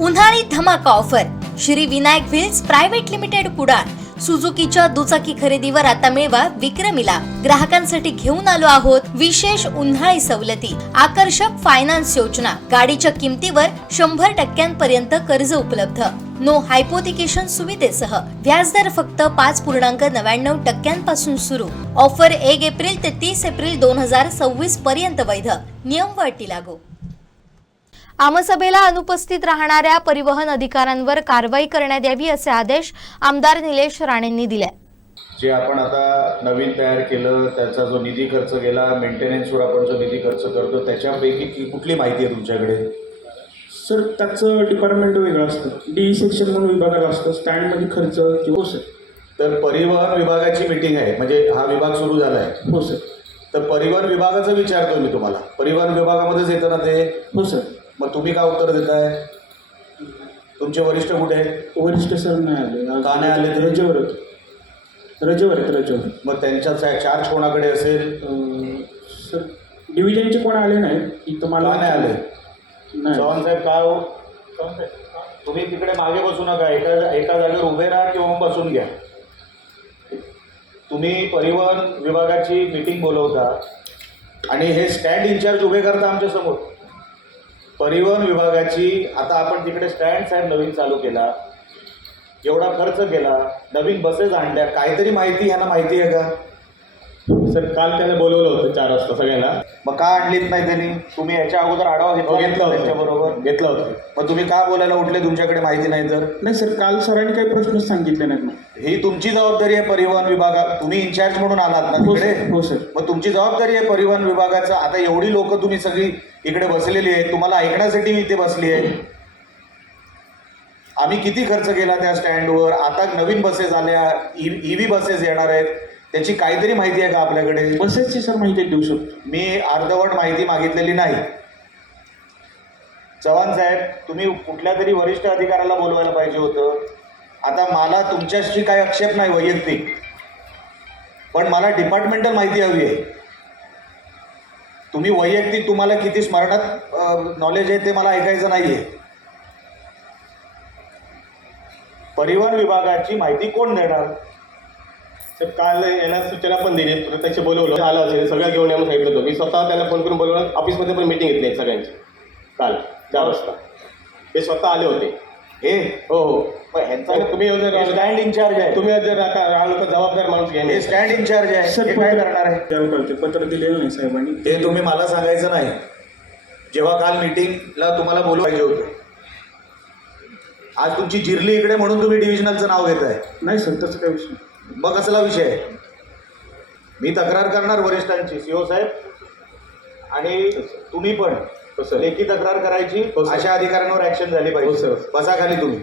उन्हाळी धमाका offer Shri Vinayak wheels private limited Kudal. सुझुकीच्या दुचाकी खरेदीवर आता मिळवा विक्रमी लाभ. ग्राहकांसाठी घेऊन आलो आहोत विशेष उन्हाळी सवलती, आकर्षक फायनान्स योजना, गाडीच्या किमतीवर 100% कर्ज उपलब्ध, नो हायपोथिकेशन सुविधेसह, व्याजदर फक्त 5.99% पासून सुरू. ऑफर 1 एप्रिल ते 30 एप्रिल 2026 पर्यंत वैध. नियम व अटी लागू. आमसभेला अनुपस्थित राहणाऱ्या परिवहन अधिकाऱ्यांवर कारवाई करण्यात यावी असे आदेश आमदार निलेश राणेंनी दिले. जे आपण आता नवीन तयार केलं त्याचा जो निधी खर्च गेला, मेंटेनन्सवर आपण जो निधी खर्च करतो त्याच्यापैकी कुठली माहिती आहे तुमच्याकडे? सर त्याचं डिपार्टमेंट वेगळं असतं, डी सेक्शन म्हणून विभागाला असतं, स्टँडमध्ये खर्च किंवा सर. तर परिवहन विभागाची मीटिंग आहे, म्हणजे हा विभाग सुरू झाला आहे. हो सर. तर परिवहन विभागाचं विचारतो मी तुम्हाला, परिवहन विभागामध्येच येतं ना ते? हो सर. मग तुम्ही काय उत्तर देताय? तुमचे वरिष्ठ कुठे? वरिष्ठ सर नाही आले. का नाही आले ते? रजेवर होते. रजेवर आहेत, रजेवर. मग त्यांचा चार्ज कोणाकडे असेल? सर डिव्हिजनचे कोण आले नाहीत इथं. मला का नाही आले? नाही. चव्हाण साहेब का हो? तुम्ही तिकडे मागे बसू नका, एका जागेवर उभे राहा किंवा मग बसून घ्या. तुम्ही परिवहन विभागाची मीटिंग बोलवता आणि हे स्टँड इंचार्ज उभे करता आमच्यासमोर. परिवहन विभागाची आता आपण तिकडे स्टँड साहेब नवीन चालू केला, एवढा खर्च केला, नवीन बसेस आणल्या, काहीतरी माहिती ह्यांना माहिती आहे का? सर काल त्यांना बोलवलं होतं 4 वाजता सगळ्यांना. मग का आणलीत नाही त्यांनी? तुम्ही याच्या अगोदर आढावा घेतला त्यांच्याबरोबर? घेतलं होतं. मग तुम्ही का बोलायला उठले तुमच्याकडे माहिती नाही तर? नाही सर, काल सरांनी काही प्रश्नच सांगितले नाहीत. ही तुमची जबाबदारी आहे परिवहन विभागात. तुम्ही इन्चार्ज म्हणून आलात ना हो तिकडे? सर. हो सर. मग तुमची जबाबदारी आहे परिवहन विभागाचा. आता एवढी लोक तुम्ही सगळी इकडे बसलेली आहेत, तुम्हाला ऐकण्यासाठी मी इथे बसली आहे. आम्ही किती खर्च केला त्या स्टँडवर, आता नवीन बसेस आल्या, ईव्ही बसेस येणार आहेत, त्याची काहीतरी माहिती आहे का आपल्याकडे? बसेसची सर माहिती देऊ शकतो मी. अर्धवट माहिती मागितलेली नाही. चव्हाण साहेब, तुम्ही कुठल्या तरी वरिष्ठ अधिकाऱ्याला बोलवायला पाहिजे होतं. आता मला तुमच्याशी काही आक्षेप नाही वैयक्तिक, पण मला डिपार्टमेंटल माहिती हवी आहे. तुम्ही वैयक्तिक तुम्हाला किती स्मरणात नॉलेज आहे ते मला ऐकायचं नाही आहे. परिवहन विभागाची माहिती कोण देणार? सर काल यांना सूचना पण दिली, प्रत्यक्ष बोलवलं, आलं असेल, सगळं घेऊन यायला सांगितलं होतं. मी स्वतः त्याला फोन करून बोलवलं. ऑफिसमध्ये पण मीटिंग घेतली सगळ्यांची काल 4 वाजता. ते स्वतः आले होते. हे हो हो. पण ह्यांचा तुम्ही जर स्टँड इंचार्ज आहे, तुम्ही जर राहिलो तर जबाबदार माणूस घ्या. हे स्टँड इंचार्ज आहे, सर. हे काय करणार आहे? त्यावर पत्र दिलेलं नाही साहेबांनी. ते तुम्ही मला सांगायचं नाही. जेव्हा काल मीटिंगला तुम्हाला बोलू पाहिजे होतं. आज तुमची जिरली इकडे म्हणून तुम्ही डिव्हिजनलचं नाव घेत आहे. नाही सर, तसं काही विषय. मग कसला विषय आहे? मी तक्रार करणार वरिष्ठांची, सीओ साहेब, आणि तुम्ही पण लेखी तक्रार करायची. अशा अधिकाऱ्यांवर ऍक्शन झाली पाहिजे. बसा खाली तुम्ही.